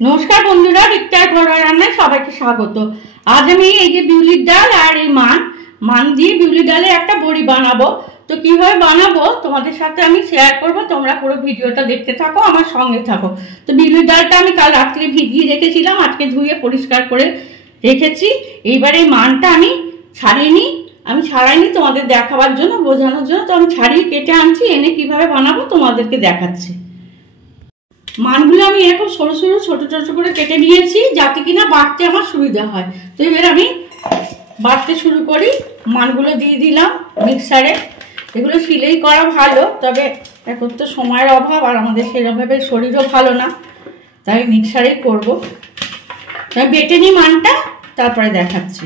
নমস্কার বন্ধুরা, রিক্তার ঘরোয়া রান্নায় সবাইকে স্বাগত। আজ আমি এই যে বিউলির ডাল আর এই মান দিয়ে বিউলির ডালে একটা বড়ি বানাবো। তো কিভাবে বানাবো তোমাদের সাথে আমি শেয়ার করব, তোমরা পুরো ভিডিওটা দেখতে থাকো, আমার সঙ্গে থাকো। তো বিউলির ডালটা আমি কাল রাত্রে ভিজিয়ে রেখেছিলাম, আজকে ধুয়ে পরিষ্কার করে রেখেছি। এইবার এই মানটা আমি ছাড়াইনি তোমাদের দেখাবার জন্য, বোঝানোর জন্য। তো আমি ছাড়িয়ে কেটে আনছি, এনে কিভাবে বানাবো তোমাদেরকে দেখাচ্ছি। মানগুলো আমি এরকম সরু সরু ছোট ছোট করে কেটে নিয়েছি, যাতে কিনা বাটতে আমার সুবিধা হয়। তো এবার আমি বাটতে শুরু করি। মানগুলো দিয়ে দিলাম মিক্সারে। এগুলো শিলেই করা ভালো, তবে এখন তো সময়ের অভাব আর আমাদের সেরকমভাবে শরীরও ভালো না, তাই মিক্সারেই করবো। তাই বেটে নিই মানটা, তারপরে দেখাচ্ছি।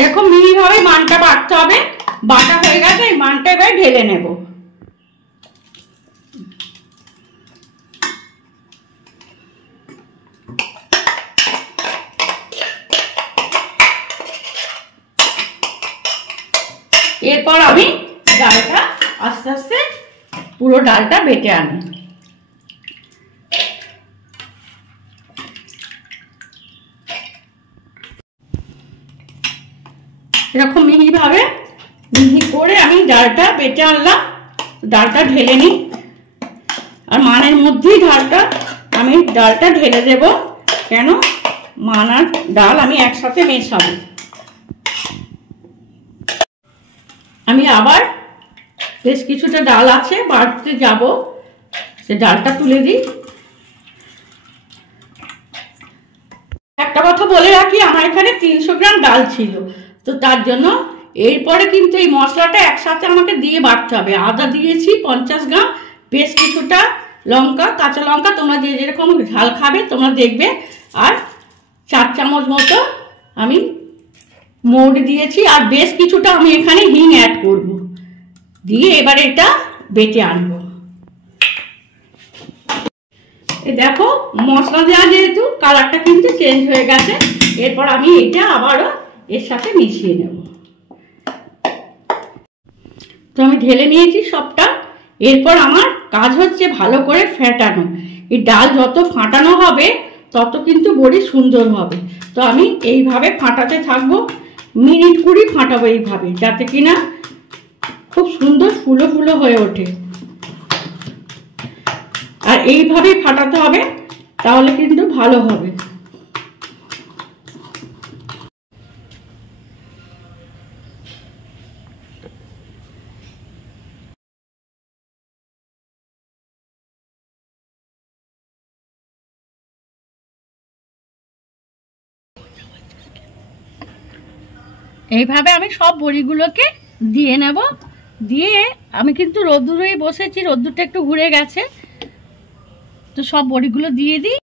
এরকম মিহিভাবে মানটা বাটতে হবে। বাটা হয়ে গেছে, এই মানটা এবার ঢেলে নেব। এরপর আমি ডালটা আস্তে আস্তে পুরো ডালটা বেটে আনি। এরকম মিহি করে আমি ডালটা বেটে আনলাম। ডালটা ঢেলে নিই, আর মানের মধ্যেই আমি ডালটা ঢেলে দেব। কেন মান আর ডাল আমি একসাথে মেশাবো। আমি আবার বেশ কিছুটা ডাল আছে, বাড়তে যাব, সে ডালটা তুলে দিই। একটা কথা বলে রাখি, আমার এখানে 300 গ্রাম ডাল ছিল, তো তার জন্য এরপরে কিন্তু এই মশলাটা একসাথে আমাকে দিয়ে বাটতে হবে। আদা দিয়েছি 50 গ্রাম, বেশ কিছুটা লঙ্কা, কাঁচা লঙ্কা, তোমরা যে যেরকম ঝাল খাবে তোমরা দেখবে, আর 4 চামচ মতো আমি মৌরি দিয়েছি, আর বেশ কিছুটা আমি এখানে হিং অ্যাড করব। দিয়ে এবার এটা বেটে আনবো। দেখো মশলা দেওয়া যেহেতু কালারটা কিন্তু চেঞ্জ হয়ে গেছে। এরপর আমি এটা আবারও এর সাথে মিশিয়ে নেব। তো আমি ঢেলে নিয়েছি সবটা। এরপর আমার কাজ হচ্ছে ভালো করে ফেটানো। এই ডাল যত ফাটানো হবে তত কিন্তু বড়ি সুন্দর হবে। তো আমি এইভাবে ফাটাতে থাকবো, মিনিট 20 ফাটাবো এইভাবে, যাতে কিনা খুব সুন্দর ফুলো ফুলো হয়ে ওঠে। আর এইভাবেই ফাটাতে হবে, তাহলে কিন্তু ভালো হবে। এইভাবে আমি সব বড়িগুলোকে দিয়ে নেব। দিয়ে আমি কিন্তু রোদ্দুরেই বসেছি, রোদ্দুরটা একটু ঘুরে গেছে। তো সব বড়িগুলো দিয়ে দিই।